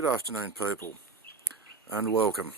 Good afternoon, people, and welcome.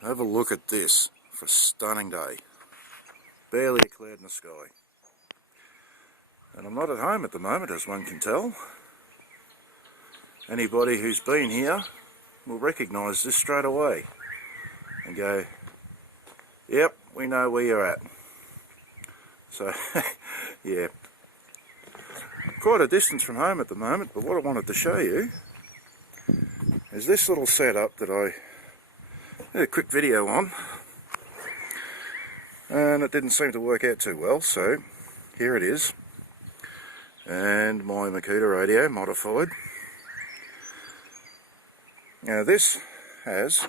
Have a look at this for a stunning day. Barely a cloud in the sky. And I'm not at home at the moment, as one can tell. Anybody who's been here will recognise this straight away and go, yep, we know where you're at. So, yeah. Quite a distance from home at the moment, but what I wanted to show you is this little setup that I did a quick video on, and it didn't seem to work out too well, so here it is. And my Makita radio modified. Now this has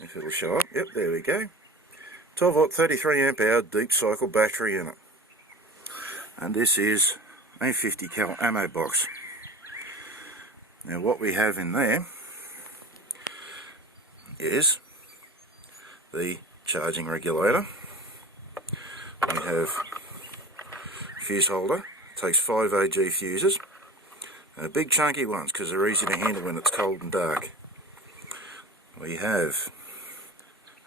if it'll show up, yep, there we go, 12 volt 33 amp hour deep cycle battery in it. And this is a 50 cal ammo box. Now what we have in there is the charging regulator. We have fuse holder, it takes 5 AG fuses, big chunky ones because they're easy to handle when it's cold and dark. We have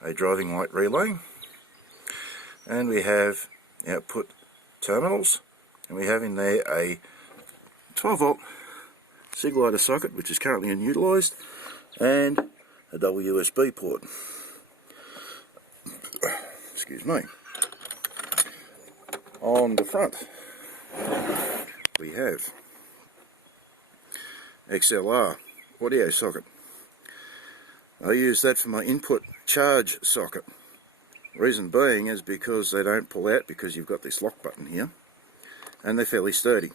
a driving light relay, and we have output terminals, and we have in there a 12 volt SIG lighter socket which is currently unutilised, and a double USB port. Excuse me. On the front we have XLR audio socket. I use that for my input charge socket. Reason being is because they don't pull out, because you've got this lock button here, and they're fairly sturdy,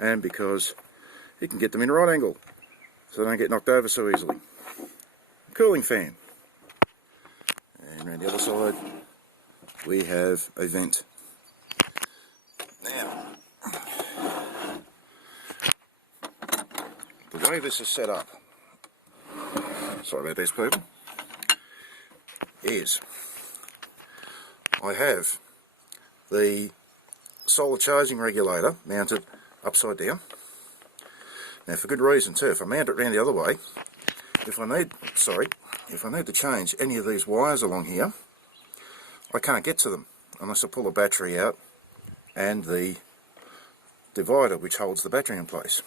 and because you can get them in a right angle so they don't get knocked over so easily. Cooling fan, and around the other side we have a vent. Now the way this is set up, sorry about this, people, is I have the solar charging regulator mounted upside down. Now for good reason too. If I mount it around the other way, if I need to change any of these wires along here, I can't get to them unless I pull the battery out and the divider which holds the battery in place.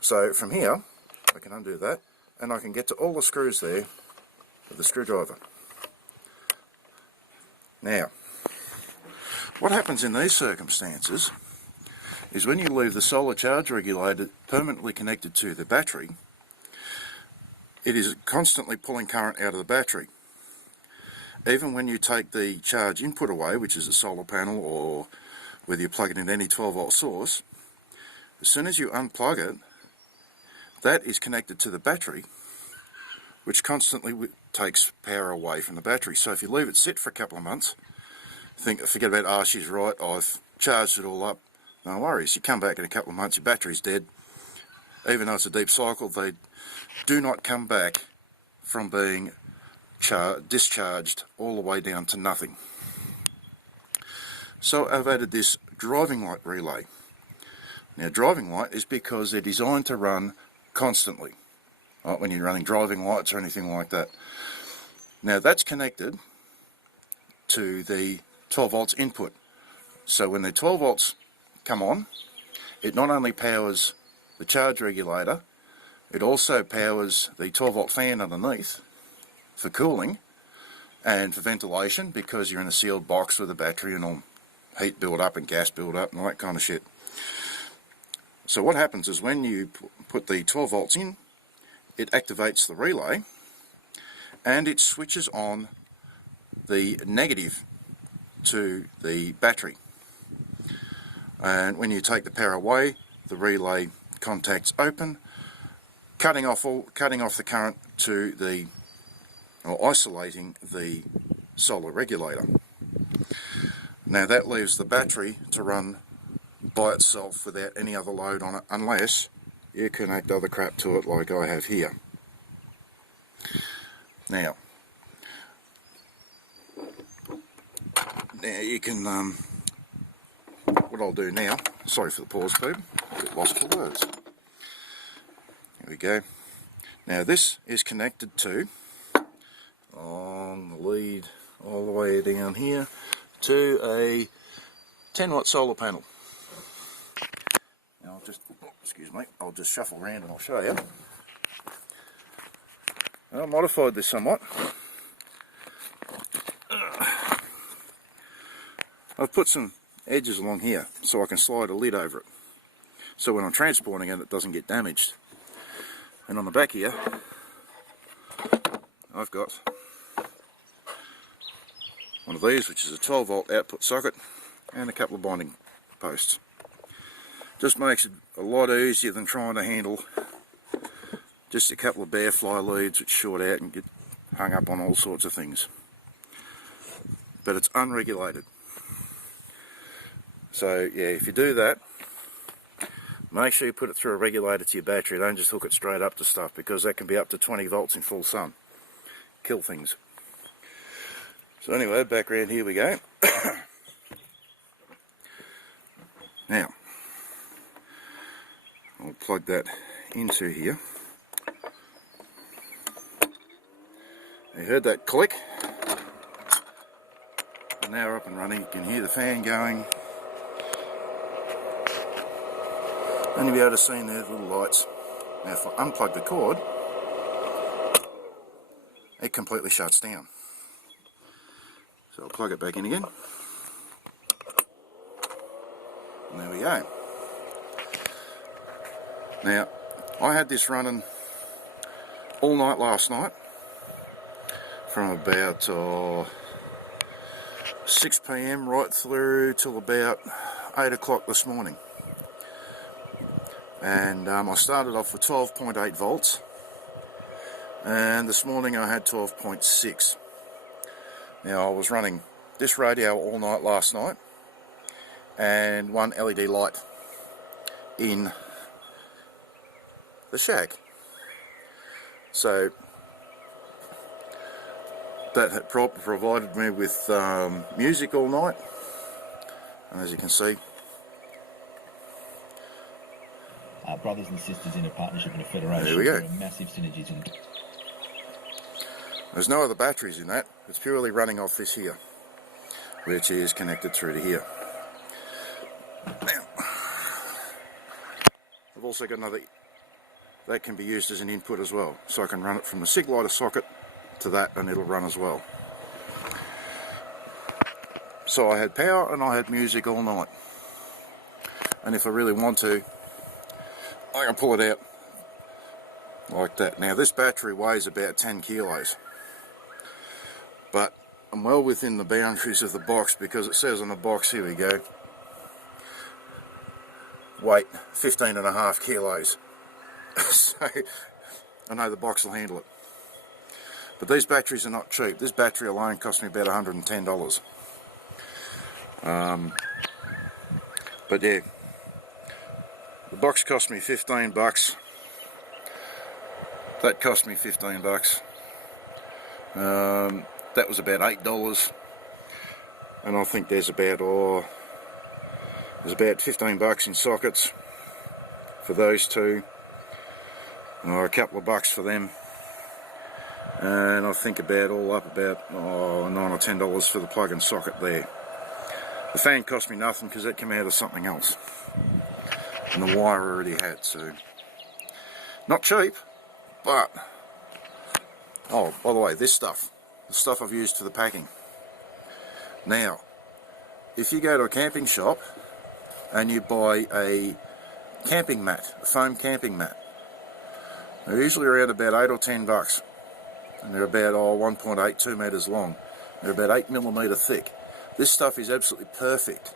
So from here I can undo that, and I can get to all the screws there with the screwdriver. Now, what happens in these circumstances is when you leave the solar charge regulator permanently connected to the battery, it is constantly pulling current out of the battery. Even when you take the charge input away, which is a solar panel, or whether you plug it into any 12 volt source, as soon as you unplug it, that is connected to the battery, which constantly takes power away from the battery. So if you leave it sit for a couple of months, forget about, she's right, I've charged it all up, no worries. You come back in a couple of months, your battery's dead. Even though it's a deep cycle, they do not come back from being discharged all the way down to nothing. So I've added this driving light relay. Now driving light is because they're designed to run constantly, right, when you're running driving lights or anything like that. Now that's connected to the 12 volts input. So when the 12 volts come on, it not only powers the charge regulator, it also powers the 12 volt fan underneath for cooling and for ventilation, because you're in a sealed box with a battery and all heat build up and gas build up and all that kind of shit. So what happens is when you put the 12 volts in, it activates the relay and it switches on the negative to the battery. And when you take the power away, the relay contacts open, cutting off the current to the, or isolating the solar regulator. Now that leaves the battery to run by itself without any other load on it, unless you connect other crap to it like I have here. Now Now you can, what I'll do now, sorry for the pause people, a bit lost for words. Here we go. Now this is connected to, on the lead all the way down here, to a 10-watt solar panel. Now I'll just, excuse me, I'll just shuffle around and I'll show you. I modified this somewhat. I've put some edges along here so I can slide a lid over it, so when I'm transporting it, it doesn't get damaged. And on the back here I've got one of these, which is a 12 volt output socket, and a couple of binding posts. Just makes it a lot easier than trying to handle just a couple of bare fly leads which short out and get hung up on all sorts of things. But it's unregulated. So yeah, if you do that, make sure you put it through a regulator to your battery. Don't just hook it straight up to stuff, because that can be up to 20 volts in full sun. Kill things. So anyway, back around here we go. Now, I'll plug that into here. You heard that click? And now we're up and running. You can hear the fan going. And you'll be able to see there the little lights. Now if I unplug the cord, it completely shuts down. So I'll plug it back in again. And there we go. Now, I had this running all night last night, from about 6 PM right through till about 8 o'clock this morning. And I started off with 12.8 volts, and this morning I had 12.6. Now I was running this radio all night last night, and one LED light in the shack. So that had provided me with music all night, and as you can see, brothers and sisters in a partnership and a federation. There we go. There are massive synergies. There's no other batteries in that. It's purely running off this here, which is connected through to here. Now, I've also got another that can be used as an input as well, so I can run it from the SIG lighter socket to that, and it'll run as well. So I had power and I had music all night, and if I really want to, I can pull it out like that. Now this battery weighs about 10 kilos, but I'm well within the boundaries of the box, because it says on the box, here we go, weight 15.5 kilos. So I know the box will handle it. But these batteries are not cheap. This battery alone cost me about $110. But yeah, the box cost me 15 bucks. That cost me 15 bucks. That was about $8, and I think there's about 15 bucks in sockets for those two, or a couple of bucks for them, and I think about all up about $9 or $10 for the plug and socket there. The fan cost me nothing because that came out of something else, and the wire I already had, so not cheap. But oh, by the way, this stuff, the stuff I've used for the packing. Now, if you go to a camping shop and you buy a camping mat, a foam camping mat, they're usually around about 8 or 10 bucks, and they're about 1.82 meters long. They're about 8 millimeter thick. This stuff is absolutely perfect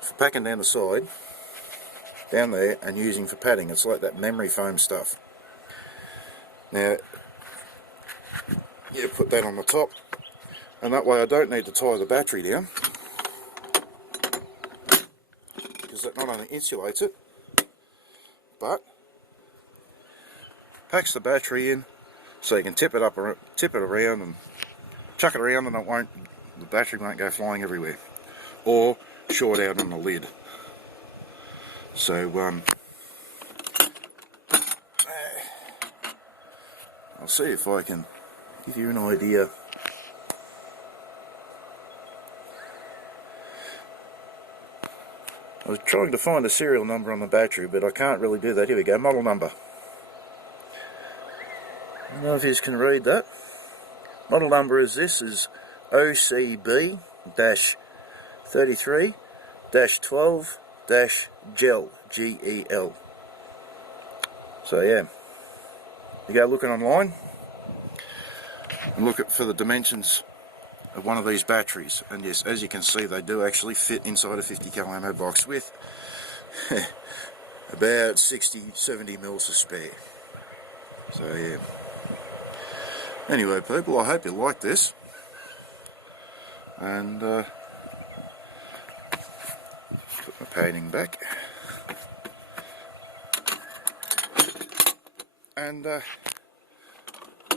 for packing down the side, down there, and using for padding. It's like that memory foam stuff. Now, you put that on the top, and that way I don't need to tie the battery down, because that not only insulates it, but packs the battery in, so you can tip it around and chuck it around, and it won't the battery won't go flying everywhere, or short out on the lid. So I'll see if I can give you an idea. I was trying to find a serial number on the battery, but I can't really do that. Here we go, model number. I don't know if you can read that. Model number is OCB-33-12-GEL, G-E-L. So yeah, you go looking online and look for the dimensions of one of these batteries, and yes, as you can see, they do actually fit inside a 50 cal ammo box with about 60-70 mils to spare. So yeah, anyway people, I hope you like this, and put my padding back, and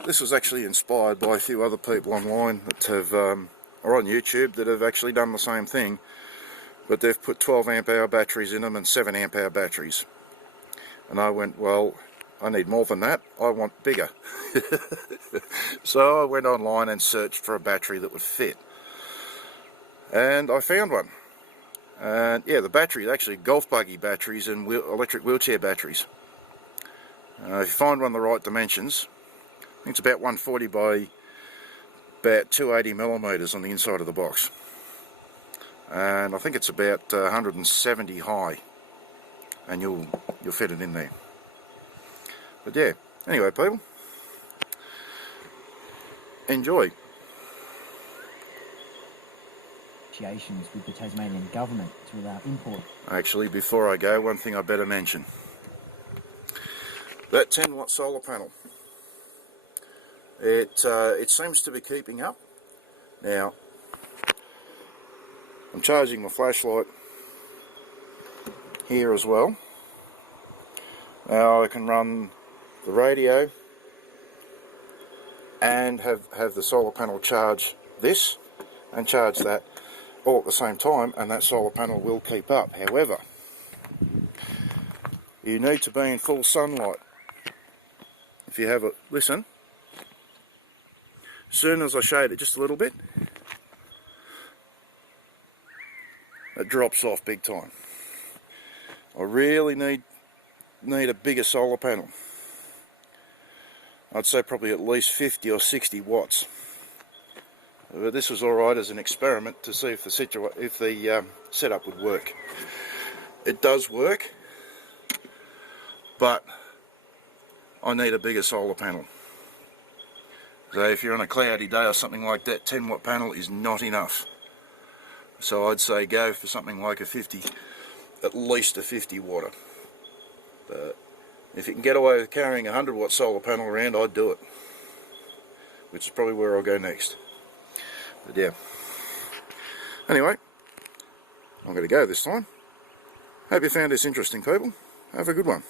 this was actually inspired by a few other people online that have, or on YouTube, that have actually done the same thing, but they've put 12 amp hour batteries in them and 7 amp hour batteries. And I went, well, I need more than that, I want bigger. So I went online and searched for a battery that would fit. And I found one. And yeah, the battery is actually golf buggy batteries and electric wheelchair batteries. If you find one of the right dimensions, I think it's about 140 by about 280 millimeters on the inside of the box, and I think it's about 170 high, and you'll fit it in there. But yeah, anyway people, enjoy. Negotiations with the Tasmanian government to allow import. Actually, before I go, one thing I better mention. That 10 watt solar panel, it seems to be keeping up. Now, I'm charging my flashlight here as well. Now I can run the radio and have the solar panel charge this and charge that all at the same time, and that solar panel will keep up. However, you need to be in full sunlight. If you have a listen, as soon as I shade it just a little bit, it drops off big time. I really need a bigger solar panel. I'd say probably at least 50 or 60 watts. But this was alright as an experiment to see if the setup would work. It does work, but I need a bigger solar panel. So if you're on a cloudy day or something like that, 10 watt panel is not enough. So I'd say go for something like a 50, at least a 50 watt. But if you can get away with carrying a 100 watt solar panel around, I'd do it. Which is probably where I'll go next. But yeah. Anyway, I'm going to go this time. Hope you found this interesting, people. Have a good one.